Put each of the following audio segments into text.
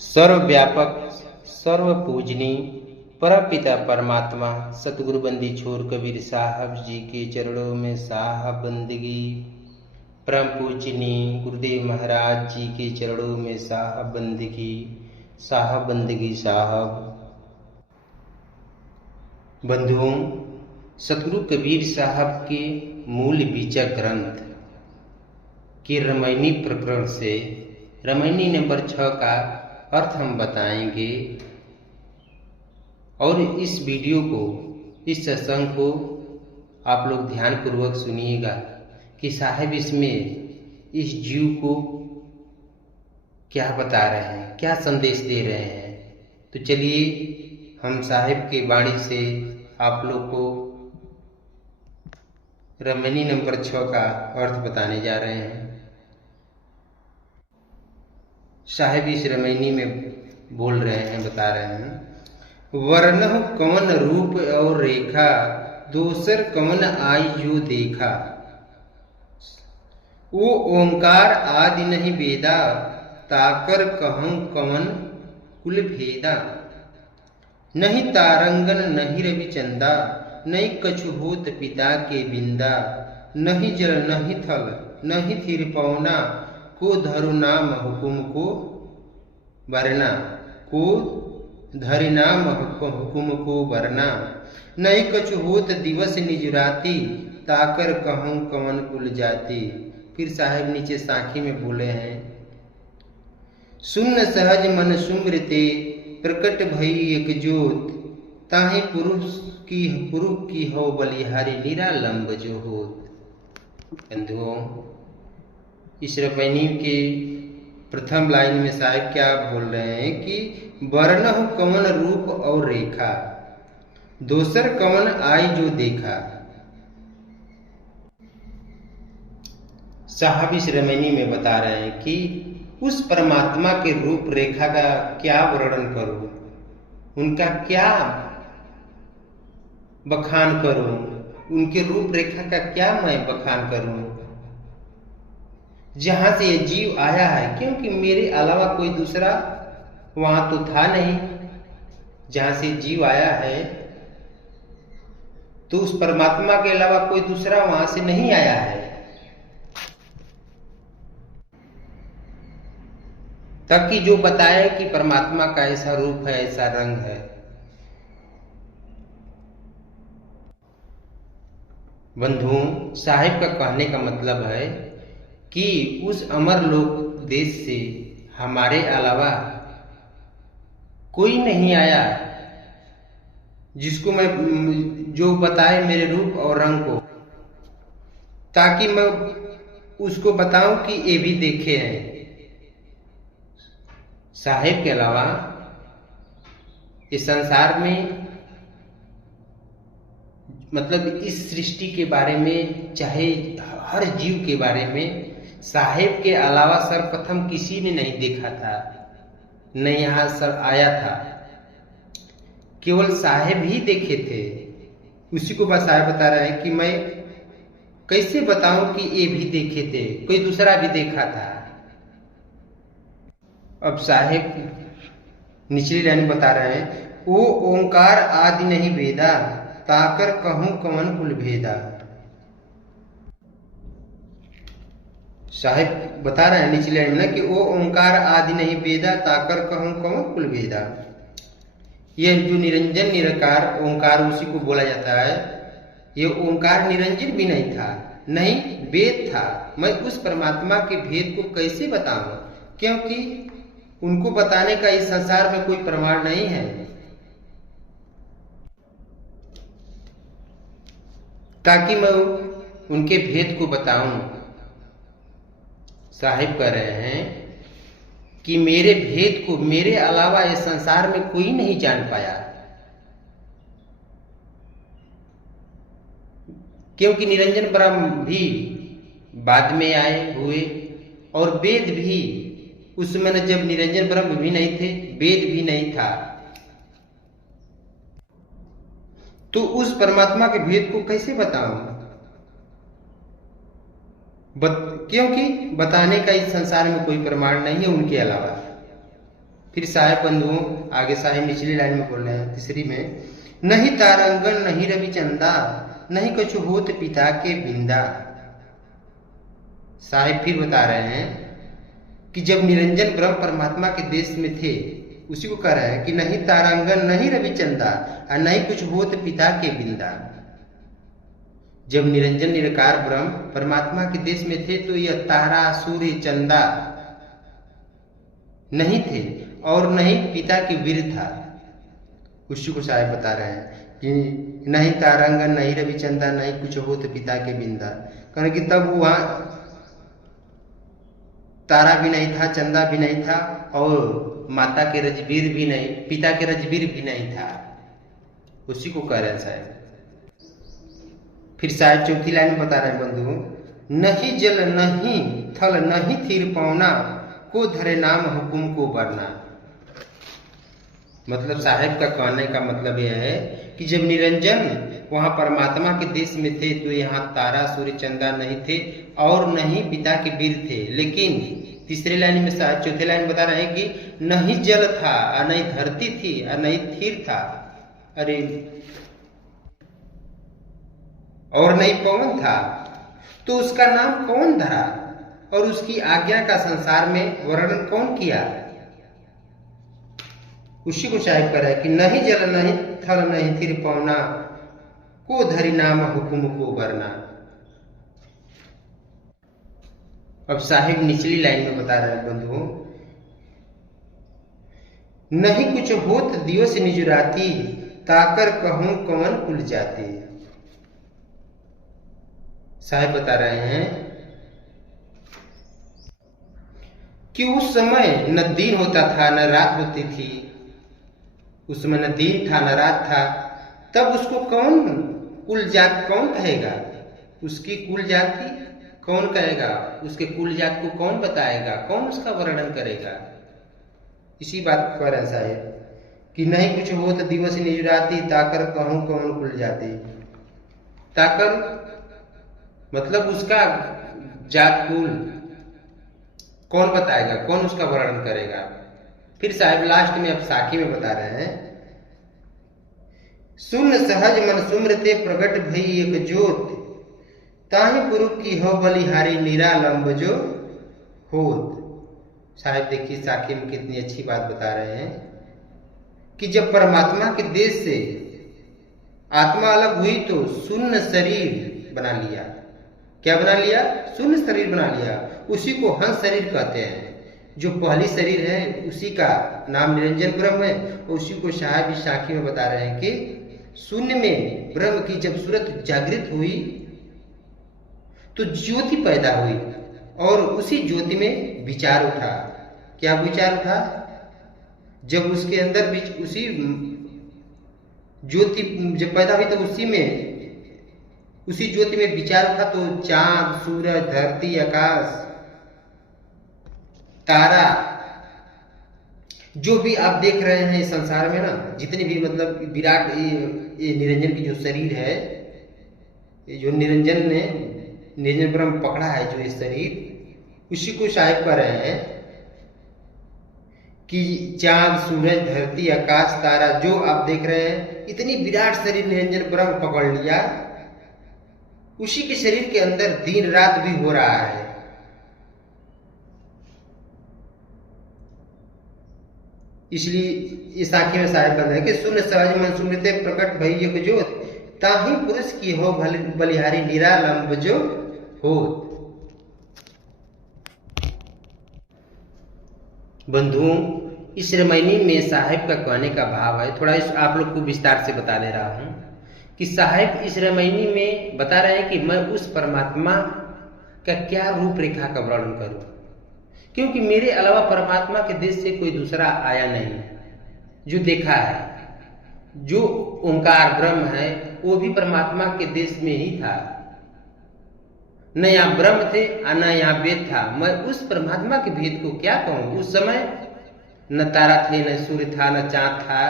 सर्वव्यापक सर्वपूजनीय परमपिता परमात्मा सतगुरु बंदी छोर कबीर साहब जी के चरणों में साहब बंदगी। परम पूजनीय गुरुदेव महाराज जी के चरणों में साहब बंदगी साहब। बंधुओं, सतगुरु कबीर साहब के मूल बीजा ग्रंथ के रामायणी प्रकरण से रामायणी नंबर 6 का अर्थ हम बताएंगे और इस वीडियो को, इस सत्संग को आप लोग ध्यान पूर्वक सुनिएगा कि साहब इसमें इस जीव को क्या बता रहे हैं, क्या संदेश दे रहे हैं। तो चलिए हम साहिब की वाणी से आप लोग को रामायणी नंबर 6 का अर्थ बताने जा रहे हैं। साहिब इस रामायणी में बोल रहे हैं, बता रहे हैं। वर्णह कवन रूप और रेखा, दोसर कवन आई जो देखा। वो ओंकार आदि नहीं वेदा, ताकर कहूं कवन कुल भेदा। नहीं तारंगन नहीं रविचंदा, नहीं कछु होत पिता के बिंदा। नहीं जल नहीं थल नहीं थिर पौना, को धरु नाम हुकुम को वरना। को धरि नाम हुकुम को वरना। नहीं कछु होत दिवस निज राति, ताकर कहूं कवन कुल जाति। फिर साहेब नीचे साखी में बोले हैं। सुन्न सहज मन सुमृते, प्रकट भई एक जोत। ताहि पुरुष की हो बलिहारी, निरालंब जो होत। बंधुओं, इस रामायणी के प्रथम लाइन में साहिब क्या बोल रहे हैं कि वर्णह कवन रूप और रेखा, दोसर कवन आई जो देखा। साहब इस रामायणी में बता रहे हैं कि उस परमात्मा के रूप रेखा का क्या वर्णन करूं, उनका क्या बखान करूं, उनके रूप रेखा का क्या मैं बखान करूं। जहां से ये जीव आया है, क्योंकि मेरे अलावा कोई दूसरा वहां तो था नहीं। जहां से जीव आया है तो उस परमात्मा के अलावा कोई दूसरा वहां से नहीं आया है। ताकि जो बताए कि परमात्मा का ऐसा रूप है, ऐसा रंग है। बंधुओं, साहिब का कहने का मतलब है कि उस अमर लोक देश से हमारे अलावा कोई नहीं आया जिसको मैं जो बताए मेरे रूप और रंग को, ताकि मैं उसको बताऊं कि ये भी देखे हैं। साहिब के अलावा इस संसार में, मतलब इस सृष्टि के बारे में, चाहे हर जीव के बारे में साहिब के अलावा सर्वप्रथम किसी ने नहीं देखा था, न यहाँ सर आया था। केवल साहिब ही देखे थे। उसी को बस साहिब बता रहे हैं कि मैं कैसे बताऊं कि ये भी देखे थे, कोई दूसरा भी देखा था। अब साहिब निचली लाइन बता रहे हैं। वो ओंकार आदि नहीं वेदा, ताकर कहूं कवन कुल भेदा। साहिब बता रहे हैं निचले लाइन में कि वो ओंकार आदि नहीं वेदा, ताकर कहूं कवन कुल भेदा। यह जो निरंजन निराकार ओंकार, उसी को बोला जाता है। ये ओंकार निरंजन भी नहीं था, नहीं वेद था। मैं उस परमात्मा के भेद को कैसे बताऊं, क्योंकि उनको बताने का इस संसार में कोई प्रमाण नहीं है। ताकि मैं उनके भेद को बताऊं। साहिब कह रहे हैं कि मेरे भेद को मेरे अलावा इस संसार में कोई नहीं जान पाया, क्योंकि निरंजन ब्रह्म भी बाद में आए हुए और वेद भी उस समय जब निरंजन ब्रह्म भी नहीं थे, वेद भी नहीं था। तो उस परमात्मा के भेद को कैसे बताऊं, क्योंकि बताने का इस संसार में कोई प्रमाण नहीं है उनके अलावा। फिर साहेब बंधुओं आगे साहेब निचली लाइन में बोल रहे हैं तीसरी में, नहीं तारंगन नहीं रवि चंदा नहीं कछु होत पिता के बिंदा। साहेब फिर बता रहे हैं कि जब निरंजन ब्रह्म परमात्मा के देश में थे, उसी को कह रहे हैं कि नहीं तारांगन नहीं रवि चंदा और नहीं कुछ होत पिता के बिंदा। जब निरंजन निराकार ब्रह्म परमात्मा के देश में थे तो यह तारा सूर्य चंदा नहीं थे और नहीं पिता के वीर था। उसी को साहेब बता रहे हैं कि नहीं तारांगन नहीं रवि चंदा नहीं कुछ होत पिता के बिंदा। कारण कि तब वहां तारा भी नहीं था, चंदा भी नहीं था और माता के रजबीर भी नहीं, पिता के रजबीर भी नहीं था। उसी को कह रहे हैं साहब। फिर शायद चौथी लाइन में बता रहे हैं बंधु, नहीं जल नहीं थल नहीं थीर पौना को धरे नाम हुकुम को बरना। मतलब साहेब का कहने का मतलब यह है कि जब निरंजन वहां परमात्मा के देश में थे तो यहाँ तारा सूर्य चंदा नहीं थे और नहीं पिता के वीर थे। लेकिन तीसरे लाइन में साहब चौथे लाइन बता रहे हैं कि नहीं जल था और नहीं धरती थी और नहीं थीर था, अरे और नहीं पवन था, तो उसका नाम कौन धरा और उसकी आज्ञा का संसार में वर्णन कौन किया। उसी को शायद कर है कि नहीं जल नहीं थल नहीं थीर पौना को धरी नाम हुकुम को बरना। अब साहिब निचली लाइन में बता रहे हैं बंधुओं, नहीं कुछ होत दिवस निजुराती ताकर कहूं कवन कुल जाती। साहिब बता रहे हैं कि उस समय न दिन होता था न रात होती थी, उस समय न दिन था न रात था, तब उसको कौन कुल जात कौन कहेगा, उसकी कुल जाति कौन कहेगा, उसके कुल जात को कौन बताएगा, कौन उसका वर्णन करेगा। इसी बात पर ऐसा है कि नहीं कुछ हो तो दिवस निजुराती ताकर कहूं कौन कुल जाती। ताकर मतलब उसका जात कुल कौन बताएगा, कौन उसका वर्णन करेगा। फिर साहब लास्ट में अब साखी में बता रहे हैं, सुन सहज मन सुमृते प्रगट भई एक ज्योत ताहि पुरुष की हो बलिहारी निरालंब जो होत। साहब देखिए साखी में कितनी अच्छी बात बता रहे हैं कि जब परमात्मा के देश से आत्मा अलग हुई तो शून्य शरीर बना लिया। क्या बना लिया? शून्य शरीर बना लिया। उसी को हंस शरीर कहते हैं। जो पहली शरीर है उसी का नाम निरंजन ब्रह्म है। उसी को साहब इस साखी में बता रहे हैं कि शून्य में ब्रह्म की जब सूरत जागृत हुई तो ज्योति पैदा हुई और उसी ज्योति में विचार उठा। क्या विचार उठा? जब उसके अंदर उसी ज्योति जब पैदा हुई तो उसी ज्योति में विचार उठा तो चांद सूरज धरती आकाश तारा जो भी आप देख रहे हैं इस संसार में ना, जितने भी मतलब विराट ये निरंजन की जो शरीर है, जो निरंजन ब्रह्म पकड़ा है जो ये शरीर, उसी को साहिब कर रहे हैं कि चांद सूरज धरती आकाश तारा जो आप देख रहे हैं, इतनी विराट शरीर निरंजन ब्रह्म पकड़ लिया। उसी के शरीर के अंदर दिन रात भी हो रहा है। इसलिए इस आंखें में साहिब बंद है कि सुन सहज मन सुमृते प्रकट भई एक ज्योत ताहि पुरुष की हो बलिहारी निरालंब जो होत। बंधुओं, इस रामायणी में साहिब का कहने का भाव है, थोड़ा इस आप लोग को विस्तार से बता दे रहा हूं कि साहिब इस रामायणी में बता रहे हैं कि मैं उस परमात्मा का क्या रूपरेखा का वर्णन करूं, क्योंकि मेरे अलावा परमात्मा के देश से कोई दूसरा आया नहीं जो देखा है। जो ओंकार ब्रह्म है वो भी परमात्मा के देश में ही था। न यहाँ ब्रह्म थे और न यहाँ वेद था। मैं उस परमात्मा के भेद को क्या कहूं। उस समय न तारा थे, न सूर्य था, न चांद था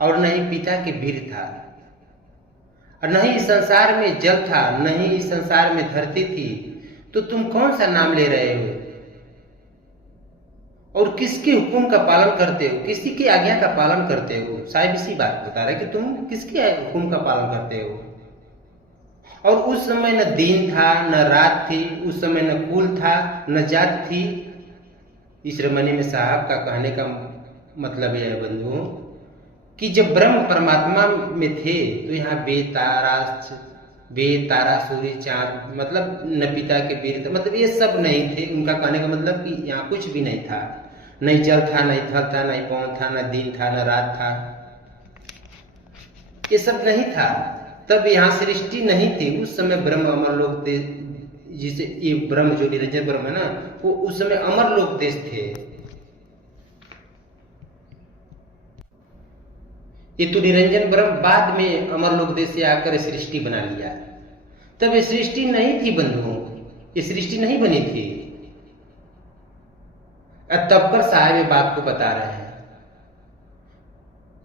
और न ही पिता के वीर था, और न ही इस संसार में जल था, न ही इस संसार में धरती थी। तो तुम कौन सा नाम ले रहे हो? और किसके हुक्म का पालन करते हो, किसी की आज्ञा का पालन करते हो। साहिब इसी बात बता रहे कि तुम किसके हुक्म का पालन करते हो। और उस समय न दिन था न रात थी, उस समय न कुल था न जात थी। इस रमनी में साहब का कहने का मतलब यह है बंधुओं कि जब ब्रह्म परमात्मा में थे तो यहाँ बेद तारा सूर्य चांद मतलब न पिता के वीर मतलब ये सब नहीं थे। उनका कहने का मतलब कि यहाँ कुछ भी नहीं था, नहीं जल था, नहीं थल था, नहीं पवन था, न दिन था, न रात था, ये सब नहीं था। तब यहाँ सृष्टि नहीं थी। उस समय ब्रह्म अमर लोक देश, जिसे ये ब्रह्म जो निरंजन ब्रह्म है ना, वो उस समय अमर लोक देश थे। ये तो निरंजन ब्रह्म बाद में अमर लोक देश से आकर सृष्टि बना लिया। तब ये सृष्टि नहीं थी बंधुओं, ये सृष्टि नहीं बनी थी। तब पर साहब ये बात को बता रहे हैं।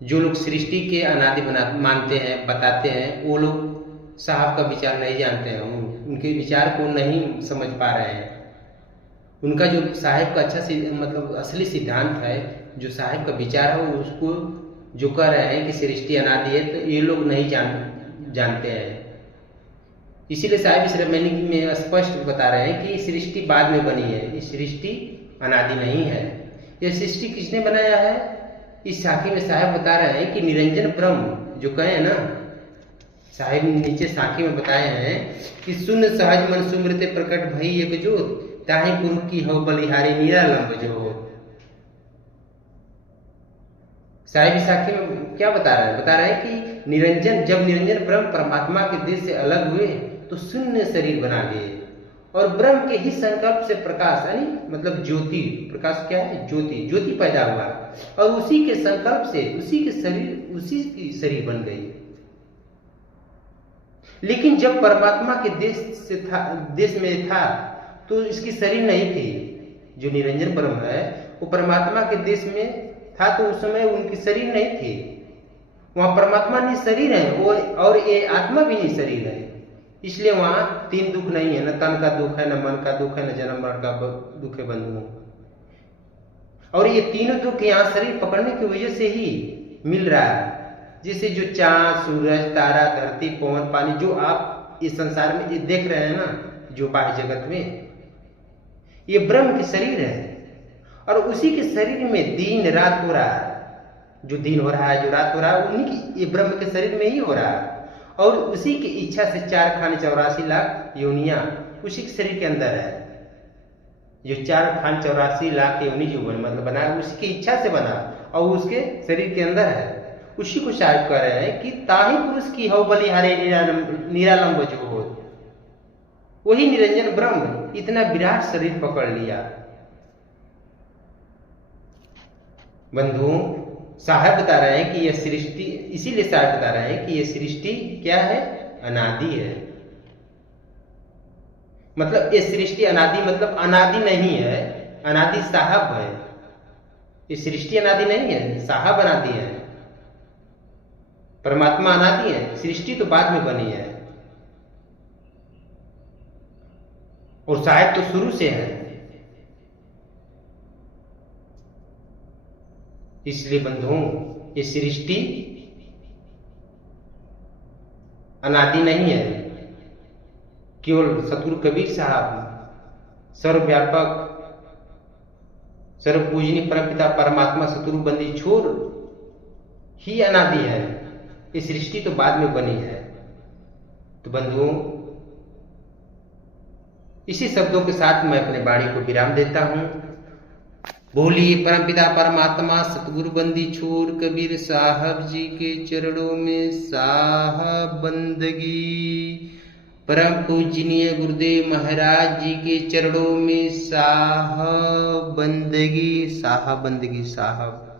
जो लोग सृष्टि के अनादि मानते हैं, बताते हैं, वो लोग साहब का विचार नहीं जानते हैं, उनके विचार को नहीं समझ पा रहे हैं। उनका जो साहब का अच्छा मतलब असली सिद्धांत है, जो साहब का विचार है, उसको जो कह रहे हैं कि सृष्टि अनादि है, तो ये लोग नहीं जानते हैं। इसीलिए साहब इस रमनी में स्पष्ट बता रहे हैं कि सृष्टि बाद में बनी है, ये सृष्टि अनादि नहीं है। यह सृष्टि किसने बनाया है? इस साखी में साहब बता रहे हैं कि निरंजन ब्रह्म जो कहे ना, साहिब नीचे साखी में बताए हैं कि शून्य सहज मन सुमृत प्रकट भई एक जोत, ताहि पुरुष की हो बलिहारी निरालंब जो। साहिब साखी में क्या बता रहे हैं? बता रहे हैं कि निरंजन, जब निरंजन ब्रह्म परमात्मा के देश से अलग हुए तो शून्य शरीर बना लिए और ब्रह्म के ही संकल्प से प्रकाश, यानी मतलब ज्योति, प्रकाश क्या है? ज्योति, ज्योति पैदा हुआ और उसी के संकल्प से उसी की शरीर बन गई। लेकिन जब परमात्मा के देश में था तो इसकी शरीर नहीं थी। जो निरंजन ब्रह्म है वो परमात्मा के देश में था तो उस समय उनकी शरीर नहीं थी। वहां परमात्मा नहीं शरीर है वो, और ये आत्मा भी नहीं शरीर है। इसलिए वहां तीन दुख नहीं है, न तन का दुख है, न मन का दुख है, न जन्म मरण का दुख है बंधुओं। और ये तीनों दुख यहाँ शरीर पकड़ने की वजह से ही मिल रहा है। जैसे जो चांद, सूरज, तारा, धरती, पवन, पानी जो आप इस संसार में ये देख रहे हैं ना, जो बाह्य जगत में, ये ब्रह्म के शरीर है। और उसी के शरीर में दिन रात हो रहा है। जो दिन हो रहा है, जो रात हो रहा है, उन्हीं की, ये ब्रह्म के शरीर में ही हो रहा है। और उसी की इच्छा से 4,84,00,000 योनियां उसी के शरीर के अंदर है। जो 4,84,00,000 योनि जो मतलब बना है, उसी की इच्छा से बना और उसके शरीर के अंदर है। उसी को शायद कह रहे हैं कि ताहि पुरुष की हो बलिहारे निरालंब जो हो। वही निरंजन ब्रह्म इतना विराट शरीर पकड़ लिया। बंधुओं, साहब बता रहे हैं कि यह सृष्टि, इसीलिए साहब बता रहे हैं कि यह सृष्टि क्या है? अनादि है। मतलब ये सृष्टि अनादि मतलब अनादि नहीं है, अनादि साहब है। ये सृष्टि अनादि नहीं है, साहब अनादि है। परमात्मा अनादि है, सृष्टि तो बाद में बनी है और साहब तो शुरू से है। इसलिए बंधुओं, ये सृष्टि अनादि नहीं है। केवल सतगुरु कबीर साहब सर्वव्यापक सर्वपूजनीय परमपिता परमात्मा सतगुरु बंदी छोड़ ही अनादि है। ये सृष्टि तो बाद में बनी है। तो बंधुओं, इसी शब्दों के साथ मैं अपने वाणी को विराम देता हूं। बोलिए परमपिता परमात्मा सतगुरु बंदी छोर कबीर साहब जी के चरणों में साहब बंदगी। परम पूजनीय गुरुदेव महाराज जी के चरणों में साहब बंदगी, साहब बंदगी, साहब।